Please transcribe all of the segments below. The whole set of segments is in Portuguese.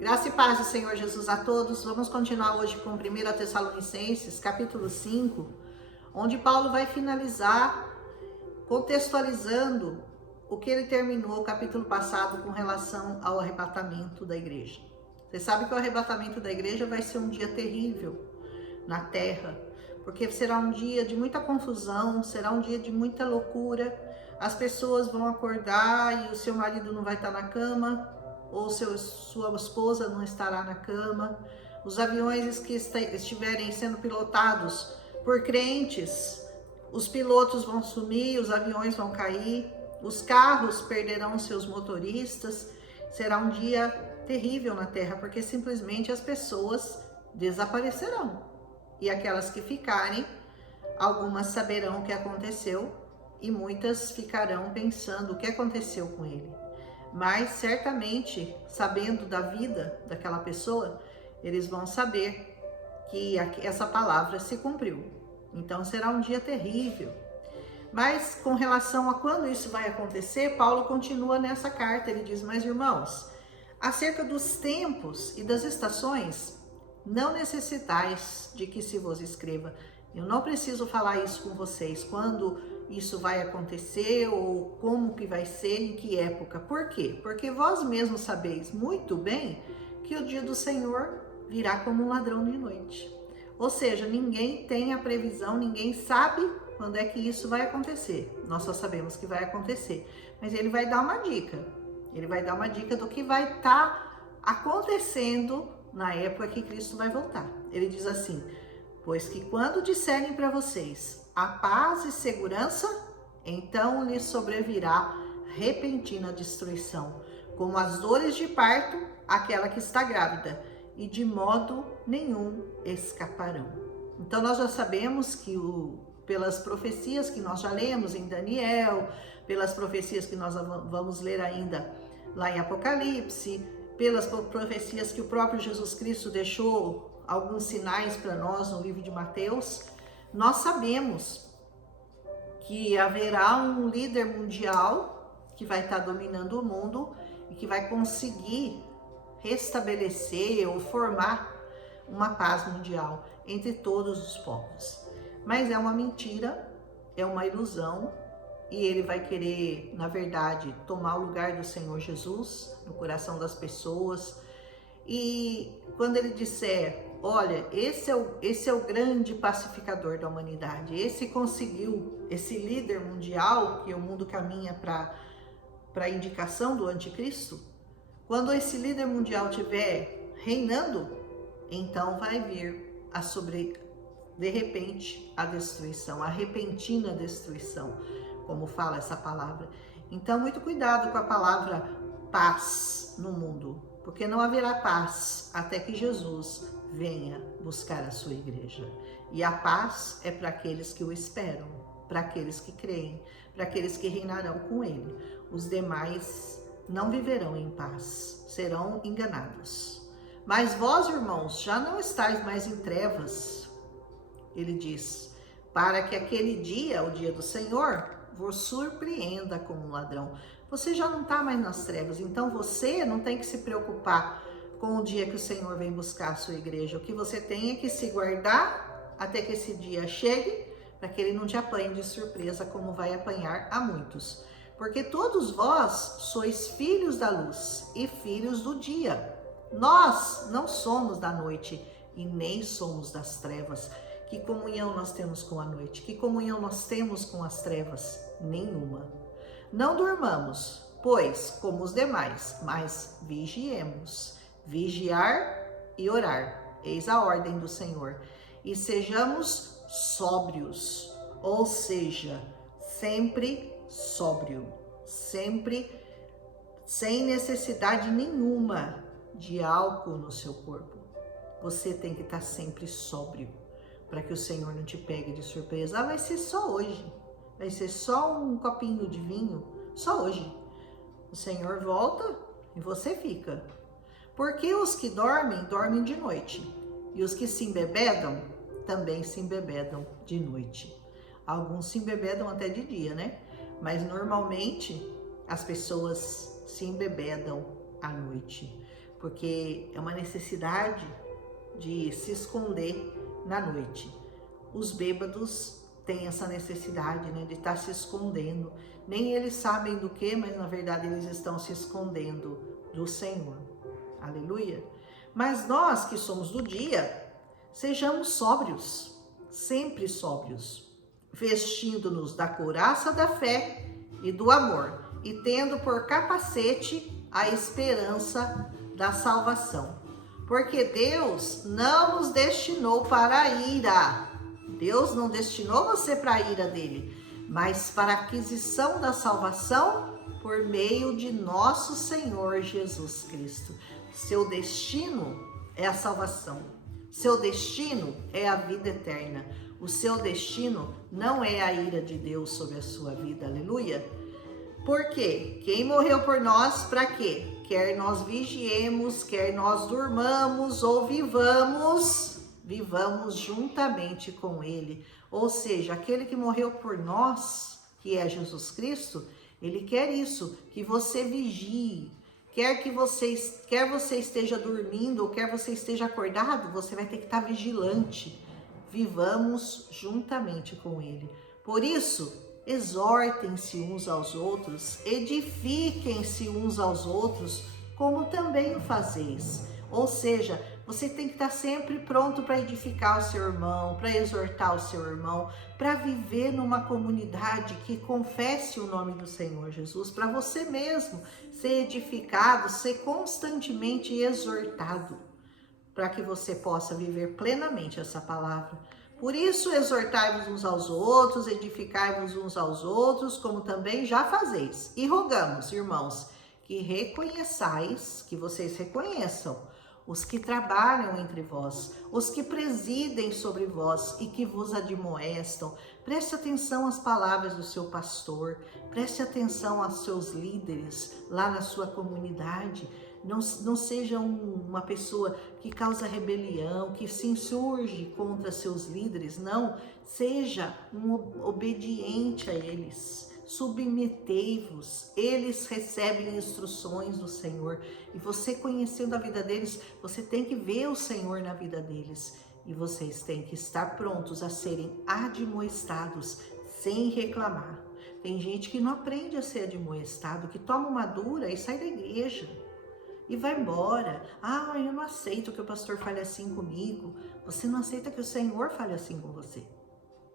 Graça e paz do Senhor Jesus a todos. Vamos continuar hoje com 1 Tessalonicenses, capítulo 5, onde Paulo vai finalizar contextualizando o que ele terminou o capítulo passado com relação ao arrebatamento da igreja. Você sabe que o arrebatamento da igreja vai ser um dia terrível na terra, porque será um dia de muita confusão, será um dia de muita loucura. As pessoas vão acordar e o seu marido não vai estar na cama, ou sua esposa não estará na cama. Os aviões que estiverem sendo pilotados por crentes, os pilotos vão sumir, os aviões vão cair, os carros perderão seus motoristas. Será um dia terrível na terra, porque simplesmente as pessoas desaparecerão. E aquelas que ficarem, algumas saberão o que aconteceu e muitas ficarão pensando o que aconteceu com ele. Mas certamente, sabendo da vida daquela pessoa, eles vão saber que essa palavra se cumpriu. Então será um dia terrível. Mas com relação a quando isso vai acontecer, Paulo continua nessa carta. Ele diz: mas irmãos, acerca dos tempos e das estações, não necessitais de que se vos escreva. Eu não preciso falar isso com vocês, quando isso vai acontecer ou como que vai ser, em que época. Por quê? Porque vós mesmos sabeis muito bem que o dia do Senhor virá como um ladrão de noite. Ou seja, ninguém tem a previsão, ninguém sabe quando é que isso vai acontecer. Nós só sabemos que vai acontecer. Mas ele vai dar uma dica. Ele vai dar uma dica do que vai estar acontecendo na época que Cristo vai voltar. Ele diz assim: pois que quando disserem para vocês a paz e segurança, então lhes sobrevirá repentina destruição, como as dores de parto, aquela que está grávida, e de modo nenhum escaparão. Então nós já sabemos que pelas profecias que nós já lemos em Daniel, pelas profecias que nós vamos ler ainda lá em Apocalipse, pelas profecias que o próprio Jesus Cristo deixou alguns sinais para nós no livro de Mateus, nós sabemos que haverá um líder mundial que vai estar dominando o mundo e que vai conseguir restabelecer ou formar uma paz mundial entre todos os povos. Mas é uma mentira, é uma ilusão, e ele vai querer, na verdade, tomar o lugar do Senhor Jesus no coração das pessoas. E quando ele disser: olha, esse é o grande pacificador da humanidade, esse conseguiu, esse líder mundial, que o mundo caminha para a indicação do anticristo, quando esse líder mundial estiver reinando, então vai vir de repente, a destruição, a repentina destruição, como fala essa palavra. Então, muito cuidado com a palavra paz no mundo, porque não haverá paz até que Jesus venha buscar a sua igreja. E a paz é para aqueles que o esperam, para aqueles que creem, para aqueles que reinarão com ele. Os demais não viverão em paz, serão enganados. Mas vós, irmãos, já não estáis mais em trevas, ele diz, para que aquele dia, o dia do Senhor, vos surpreenda como um ladrão. Você já não está mais nas trevas, então você não tem que se preocupar com o dia que o Senhor vem buscar a sua igreja. O que você tem é que se guardar até que esse dia chegue, para que ele não te apanhe de surpresa, como vai apanhar a muitos. Porque todos vós sois filhos da luz e filhos do dia. Nós não somos da noite e nem somos das trevas. Que comunhão nós temos com a noite? Que comunhão nós temos com as trevas? Nenhuma. Não durmamos, pois, como os demais, mas vigiemos. Vigiar e orar, eis a ordem do Senhor. E sejamos sóbrios, ou seja, sempre sóbrio, sempre sem necessidade nenhuma de álcool no seu corpo. Você tem que estar sempre sóbrio, para que o Senhor não te pegue de surpresa. Ah, vai ser só hoje, vai ser só um copinho de vinho, só hoje. O Senhor volta e você fica. Porque os que dormem, dormem de noite, e os que se embebedam, também se embebedam de noite. Alguns se embebedam até de dia, né? Mas normalmente as pessoas se embebedam à noite. porque é uma necessidade de se esconder na noite. Os bêbados têm essa necessidade, né, de estar se escondendo. Nem eles sabem do que, mas na verdade eles estão se escondendo do Senhor. Aleluia! Mas nós que somos do dia, sejamos sóbrios, sempre sóbrios, vestindo-nos da couraça da fé e do amor, e tendo por capacete a esperança da salvação. Porque Deus não nos destinou para a ira. Deus não destinou você para a ira dele, mas para a aquisição da salvação por meio de nosso Senhor Jesus Cristo. Seu destino é a salvação. Seu destino é a vida eterna. O seu destino não é a ira de Deus sobre a sua vida. Aleluia! Porque quem morreu por nós, para quê? Quer nós vigiemos, quer nós durmamos ou vivamos juntamente com ele. Ou seja, aquele que morreu por nós, que é Jesus Cristo, ele quer isso, que você vigie. Quer você esteja dormindo ou quer você esteja acordado, você vai ter que estar vigilante. Vivamos juntamente com ele. Por isso, exortem-se uns aos outros, edifiquem-se uns aos outros, como também o fazeis. Ou seja, você tem que estar sempre pronto para edificar o seu irmão, para exortar o seu irmão, para viver numa comunidade que confesse o nome do Senhor Jesus, para você mesmo ser edificado, ser constantemente exortado, para que você possa viver plenamente essa palavra. Por isso, exortai-vos uns aos outros, edificai-vos uns aos outros, como também já fazeis. E rogamos, irmãos, que reconheçais, que vocês reconheçam os que trabalham entre vós, os que presidem sobre vós e que vos admoestam. Preste atenção às palavras do seu pastor, preste atenção aos seus líderes lá na sua comunidade. Não seja uma pessoa que causa rebelião, que se insurge contra seus líderes, não. Seja um obediente a eles. Submetei-vos, eles recebem instruções do Senhor. E você conhecendo a vida deles, você tem que ver o Senhor na vida deles. E vocês têm que estar prontos a serem admoestados, sem reclamar. Tem gente que não aprende a ser admoestado, que toma uma dura e sai da igreja. E vai embora. Ah, eu não aceito que o pastor fale assim comigo. Você não aceita que o Senhor fale assim com você.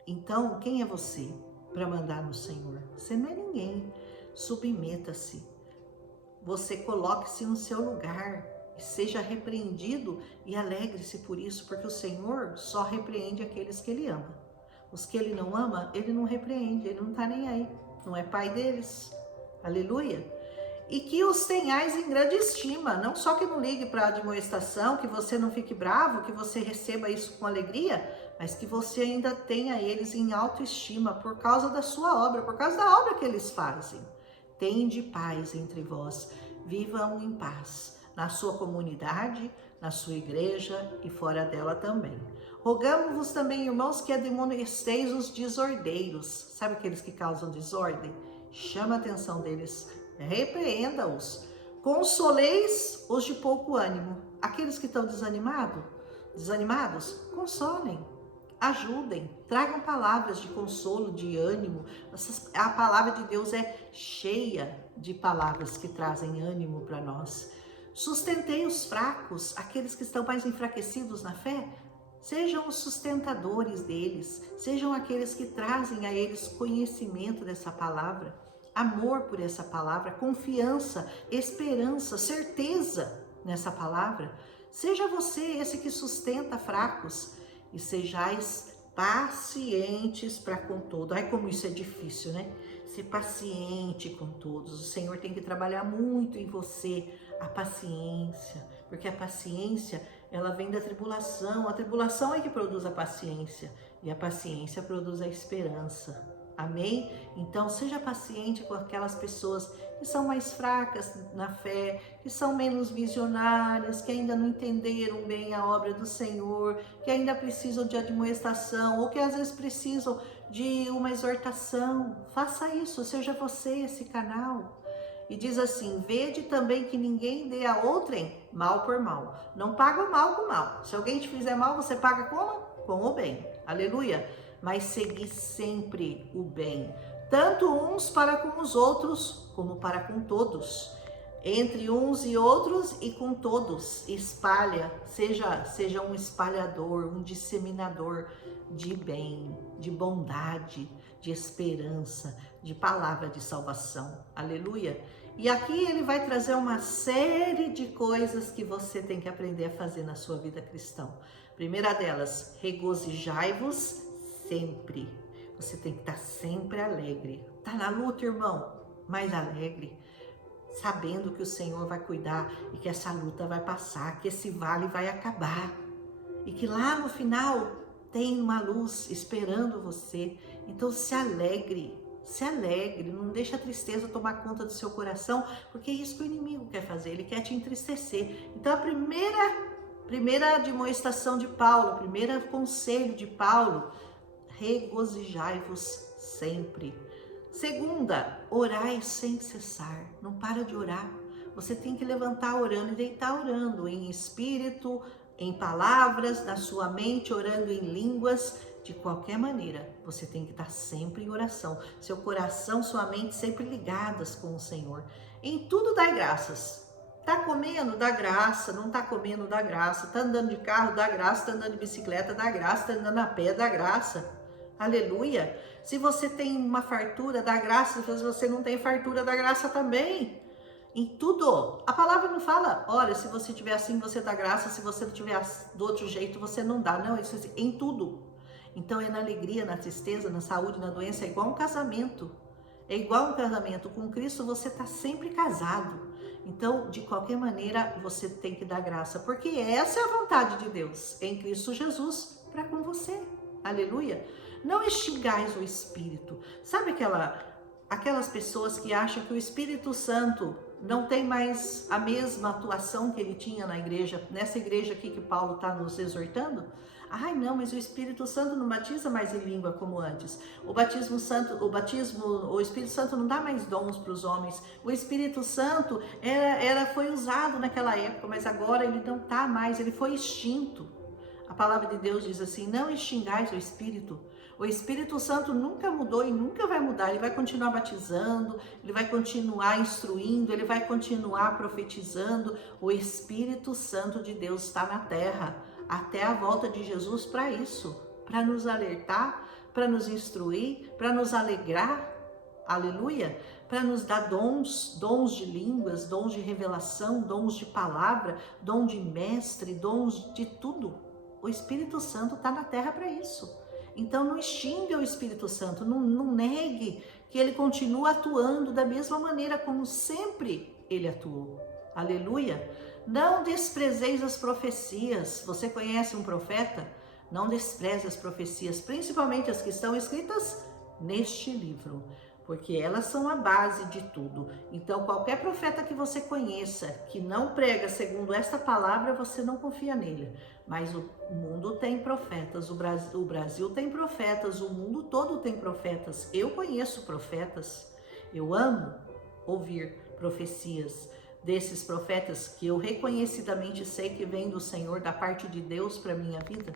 Então, quem é você para mandar no Senhor? Você não é ninguém. Submeta-se. Você coloque-se no seu lugar. E seja repreendido e alegre-se por isso, porque o Senhor só repreende aqueles que Ele ama. Os que Ele não ama, Ele não repreende, Ele não está nem aí. Não é pai deles. Aleluia. E que os tenhais em grande estima, não só que não ligue para a admoestação, que você não fique bravo, que você receba isso com alegria, mas que você ainda tenha eles em autoestima por causa da sua obra, por causa da obra que eles fazem. Tende paz entre vós, vivam em paz, na sua comunidade, na sua igreja e fora dela também. Rogamos-vos também, irmãos, que admoesteis os desordeiros, sabe aqueles que causam desordem? Chama a atenção deles, repreenda-os, consoleis os de pouco ânimo. Aqueles que estão desanimados, consolem, ajudem, tragam palavras de consolo, de ânimo. A palavra de Deus é cheia de palavras que trazem ânimo para nós. Sustentei os fracos, aqueles que estão mais enfraquecidos na fé. Sejam os sustentadores deles, sejam aqueles que trazem a eles conhecimento dessa palavra. Amor por essa palavra, confiança, esperança, certeza nessa palavra. Seja você esse que sustenta fracos e sejais pacientes para com todos. Ai, como isso é difícil, né? Ser paciente com todos. O Senhor tem que trabalhar muito em você a paciência, porque a paciência, ela vem da tribulação. A tribulação é que produz a paciência e a paciência produz a esperança. Amém? Então, seja paciente com aquelas pessoas que são mais fracas na fé, que são menos visionárias, que ainda não entenderam bem a obra do Senhor, que ainda precisam de admoestação, ou que às vezes precisam de uma exortação. Faça isso, seja você esse canal. E diz assim: vede também que ninguém dê a outrem mal por mal. Não paga o mal com o mal. Se alguém te fizer mal, você paga como? Com o bem. Aleluia. Mas segui sempre o bem, tanto uns para com os outros, como para com todos. Entre uns e outros e com todos. Espalha, seja um espalhador, um disseminador de bem, de bondade, de esperança, de palavra de salvação. Aleluia. E aqui ele vai trazer uma série de coisas que você tem que aprender a fazer na sua vida cristã. Primeira delas, regozijai-vos sempre. Você tem que estar sempre alegre. Tá na luta, irmão, mas alegre, sabendo que o Senhor vai cuidar e que essa luta vai passar, que esse vale vai acabar e que lá no final tem uma luz esperando você. Então se alegre, não deixa a tristeza tomar conta do seu coração, porque é isso que o inimigo quer fazer, ele quer te entristecer. Então a primeira demonstração de Paulo, o primeiro conselho de Paulo: regozijai-vos sempre. Segunda, orai sem cessar. Não para de orar. Você tem que levantar orando e deitar orando, em espírito, em palavras, na sua mente, orando em línguas. De qualquer maneira, você tem que estar sempre em oração. Seu coração, sua mente sempre ligadas com o Senhor. Em tudo dai graças. Tá comendo? Dá graça. Não tá comendo? Dá graça. Tá andando de carro? Dá graça. Tá andando de bicicleta? Dá graça. Tá andando a pé? Dá graça. Aleluia. Se você tem uma fartura, dá graça. Se você não tem fartura, dá graça também. Em tudo. A palavra não fala, olha, se você tiver assim, você dá graça. Se você não tiver do outro jeito, você não dá. Não, isso é em tudo. Então é na alegria, na tristeza, na saúde, na doença. É igual um casamento. É igual um casamento. Com Cristo você está sempre casado. Então, de qualquer maneira, você tem que dar graça. Porque essa é a vontade de Deus em Cristo Jesus para com você. Aleluia. Não extingais o Espírito. Sabe aquelas pessoas que acham que o Espírito Santo não tem mais a mesma atuação que ele tinha na igreja, nessa igreja aqui que Paulo está nos exortando? Ai, não, mas o Espírito Santo não batiza mais em língua como antes. O Espírito Santo não dá mais dons para os homens. O Espírito Santo foi usado naquela época, mas agora ele não está mais, ele foi extinto. A palavra de Deus diz assim: não extingais o Espírito. O Espírito Santo nunca mudou e nunca vai mudar. Ele vai continuar batizando, ele vai continuar instruindo, ele vai continuar profetizando. O Espírito Santo de Deus está na terra até a volta de Jesus para isso, para nos alertar, para nos instruir, para nos alegrar, aleluia, para nos dar dons de línguas, dons de revelação, dons de palavra, dom de mestre, dons de tudo. O Espírito Santo está na terra para isso. Então não extinga o Espírito Santo, não negue que ele continua atuando da mesma maneira como sempre ele atuou. Aleluia! Não desprezeis as profecias. Você conhece um profeta? Não despreze as profecias, principalmente as que estão escritas neste livro, porque elas são a base de tudo. Então, qualquer profeta que você conheça, que não prega segundo esta palavra, você não confia nele. Mas o mundo tem profetas, o Brasil tem profetas, o mundo todo tem profetas. Eu conheço profetas, eu amo ouvir profecias desses profetas que eu reconhecidamente sei que vem do Senhor, da parte de Deus para minha vida.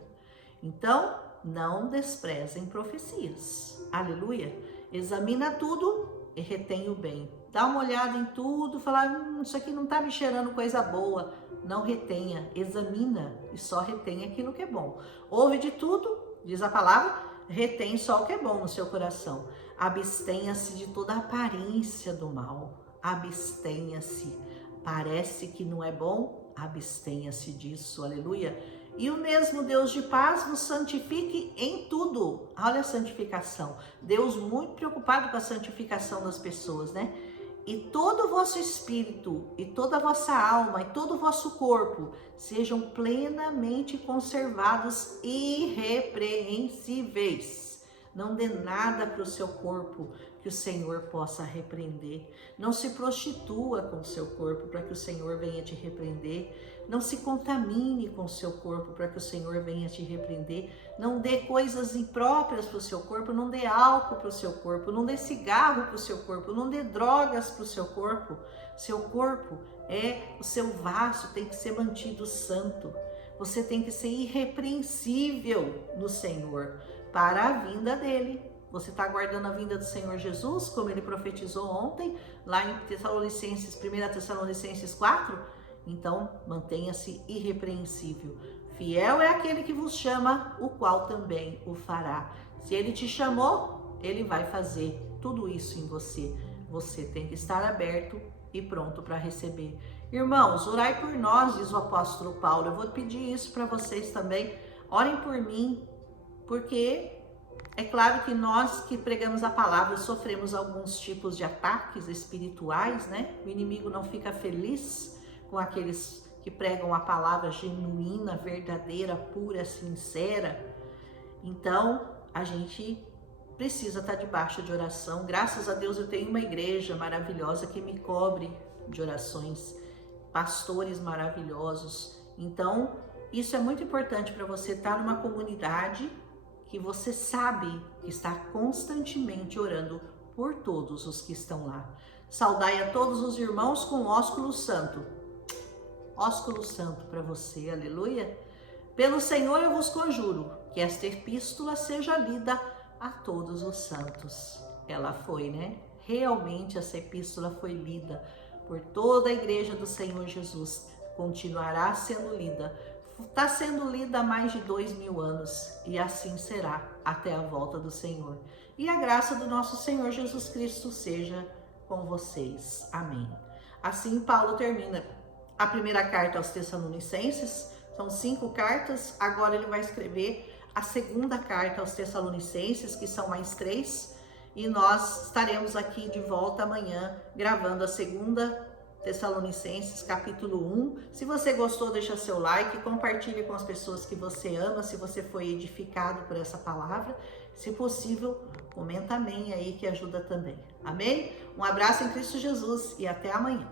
Então, não desprezem profecias. Aleluia! Examina tudo e retém o bem. Dá uma olhada em tudo, fala, isso aqui não está me cheirando coisa boa. Não retenha, examina e só retém aquilo que é bom. Ouve de tudo, diz a palavra, retém só o que é bom no seu coração. Abstenha-se de toda aparência do mal. Abstenha-se. Parece que não é bom? Abstenha-se disso, aleluia. E o mesmo Deus de paz vos santifique em tudo. Olha a santificação. Deus muito preocupado com a santificação das pessoas, né? E todo o vosso espírito, e toda a vossa alma, e todo o vosso corpo sejam plenamente conservados irrepreensíveis. Não dê nada para o seu corpo, que o Senhor possa repreender. Não se prostitua com o seu corpo para que o Senhor venha te repreender. Não se contamine com o seu corpo para que o Senhor venha te repreender. Não dê coisas impróprias para o seu corpo, não dê álcool para o seu corpo, não dê cigarro para o seu corpo, não dê drogas para o seu corpo. Seu corpo é o seu vaso, tem que ser mantido santo. Você tem que ser irrepreensível no Senhor para a vinda dele. Você está aguardando a vinda do Senhor Jesus, como ele profetizou ontem, lá em 1 Tessalonicenses 4? Então, mantenha-se irrepreensível. Fiel é aquele que vos chama, o qual também o fará. Se ele te chamou, ele vai fazer tudo isso em você. Você tem que estar aberto e pronto para receber. Irmãos, orai por nós, diz o apóstolo Paulo. Eu vou pedir isso para vocês também. Orem por mim, porque é claro que nós que pregamos a palavra sofremos alguns tipos de ataques espirituais, né? O inimigo não fica feliz com aqueles que pregam a palavra genuína, verdadeira, pura, sincera. Então, a gente precisa estar debaixo de oração. Graças a Deus eu tenho uma igreja maravilhosa que me cobre de orações, pastores maravilhosos. Então, isso é muito importante para você estar numa comunidade que você sabe que está constantemente orando por todos os que estão lá. Saudai a todos os irmãos com ósculo santo. Ósculo santo para você, aleluia. Pelo Senhor eu vos conjuro que esta epístola seja lida a todos os santos. Ela foi, né? Realmente essa epístola foi lida por toda a igreja do Senhor Jesus. Continuará sendo lida. Está sendo lida há mais de 2000 anos e assim será até a volta do Senhor. E a graça do nosso Senhor Jesus Cristo seja com vocês. Amém. Assim Paulo termina a primeira carta aos Tessalonicenses. São 5 cartas. Agora ele vai escrever a segunda carta aos Tessalonicenses, que são mais 3. E nós estaremos aqui de volta amanhã gravando a segunda Tessalonicenses, capítulo 1. Se você gostou, deixa seu like, compartilhe com as pessoas que você ama, se você foi edificado por essa palavra. Se possível, comenta amém aí, que ajuda também. Amém? Um abraço em Cristo Jesus e até amanhã.